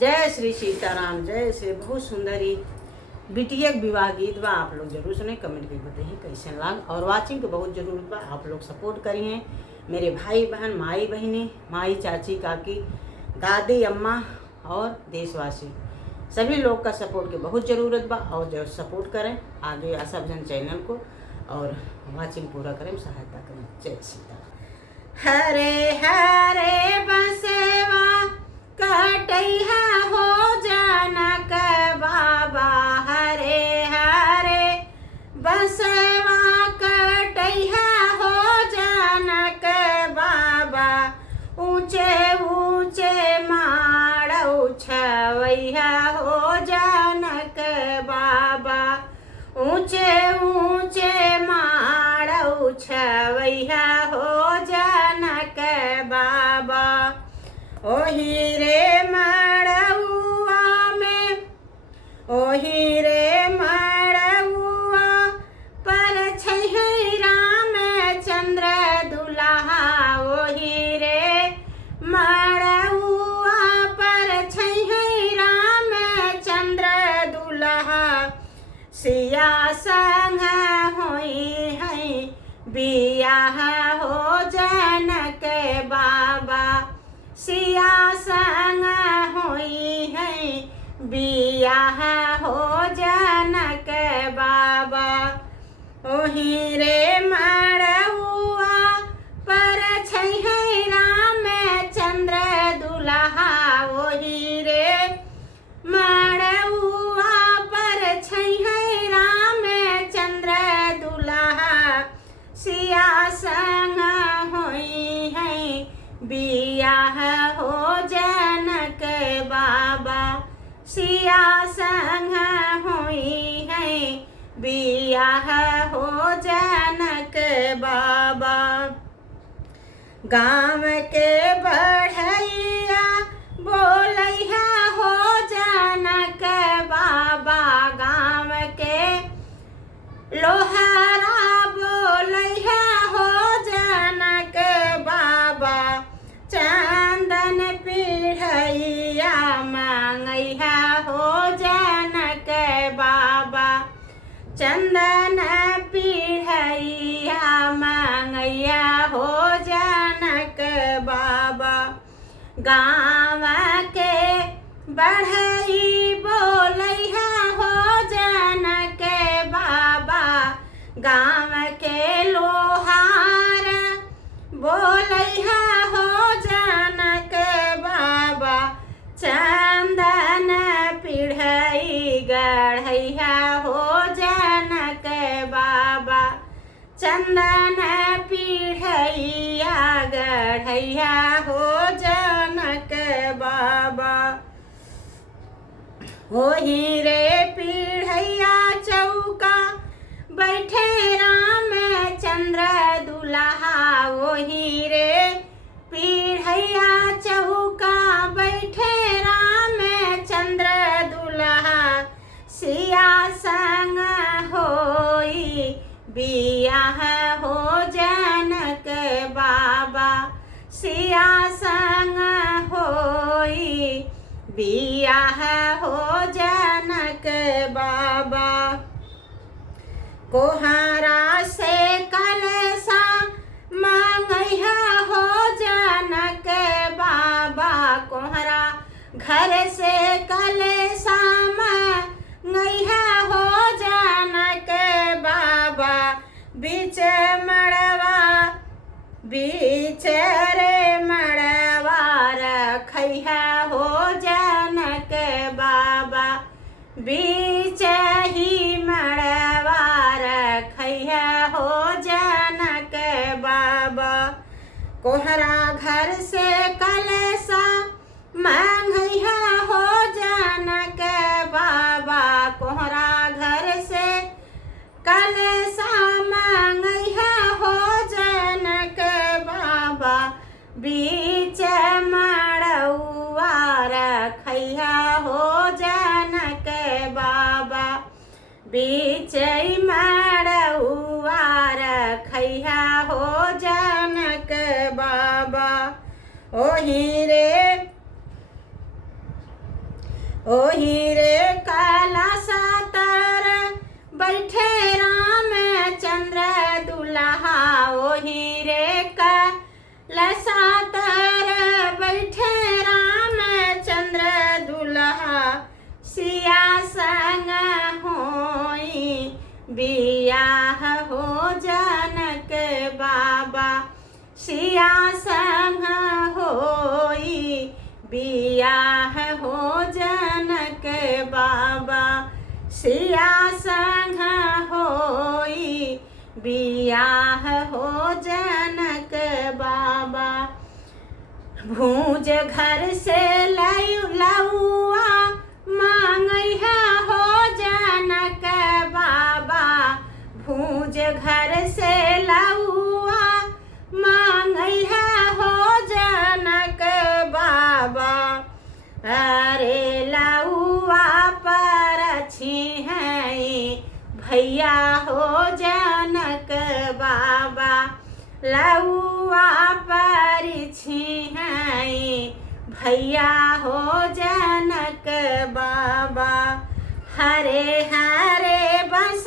जय श्री सीताराम, जय श्री। बहुत सुंदरी बिटिया के विवाह गीत बा, आप लोग जरूर सुने, कमेंट करके बताइए कैसे लाग। और वाचिंग के बहुत जरूरत बा, आप लोग सपोर्ट करिए। मेरे भाई बहन, माई बहनी, माई चाची काकी, दादी अम्मा और देशवासी सभी लोग का सपोर्ट की बहुत ज़रूरत बा। और जो सपोर्ट करें आगे आशा भजन चैनल को और वाचिंग पूरा करें, सहायता करें। जय सीताराम। हरे हरे बसेवा कटैया हो जनक बाबा, हरे हरे बसेवा कटैया हो जनक बाबा, ऊंचे ऊंचे माड़ौ छवैया हो जनक बाबा, ऊंचे ऊंचे माड़ौ छवैया हो जनक बाबा। ओही रे मड़उआ में, ओही रे मड़उआ पर छै राम चंद्र दुल्हा, ओही रे मड़उआ पर छै राम चंद्र दुल्हा, सिया संग होई है बियाह हो जनक बाबा, सिया संग होई है बियाह हो जनक बाबा। ओही रे मड़उआ पर छै राम चंद्र दुल्हा, ओही रे मड़उआ पर छै राम चंद्र दुल्हा, सिया संग होई है बियाह हो जनक बाबा, सिया संग होई है बियाह हो जनक बाबा। गाँव के बढ़ैया बोलैया हो जनक बाबा, गाँव के लोहारा बोलैया हो जनक बाबा, चंदन पीढ़ैया मांगैया हो जनक बाबा, चंदन पीढ़ैया मांगैया हो जनक बाबा। गाँव के बढ़ई बोलैया हो जनक बाबा, गाँव के लोहार बोलैया हो जनक बाबा, चंदन पीढ़ई गढ़ैया हो जनक बाबा, चंदन पीढ़ैया गढ़ैया हो जनक बाबा। ओही रे पीढ़ैया चौका बैठे राम चंद्र दुल्हा, ओही रे पीढ़ैया चौका बैठे राम चंद्र दुल्हा, सिया संग होई बियाह हो जनक बाबा, सिया संग होई बियाह हो जनक बाबा। कोहरा से कलसा मांगैया हो जनक बाबा, कोहरा घर से कलसा मांगैया हो जनक बाबा, बीच मड़वा बीच रे मड़वा रखैया हो जनक बाबा, बीच ही मड़वा रखैया हो जनक बाबा। कोहरा घर से कलसा मांगैया हो जनक बाबा, कोहरा घर से कलसा मांगैया हो जनक बाबा, बीच मड़उआ रखैया हो जनक बाबा, बीच मड़उआ रखैया हो जनक बाबा। ओही रे ओही रे कलशा तर बैठे रामचंद्र दुल्हा। ओही रे कलशा तर बैठे रामचंद्र दुल्हा। सिया संग होई बियाह हो जनक बाबा। सिया संग होई बियाह हो जनक बाबा। सिया संग होई बियाह हो जनक बाबा। भूज घर से लौआ मांगैहा हो जनक बाबा। भूज घर से लौआ मांगैहा हो जनक बाबा। अरे लौआ पर छी हैं भैया हो जनक बाबा। लौआ पर छी हैं भैया हो जनक बाबा। हरे हरे बस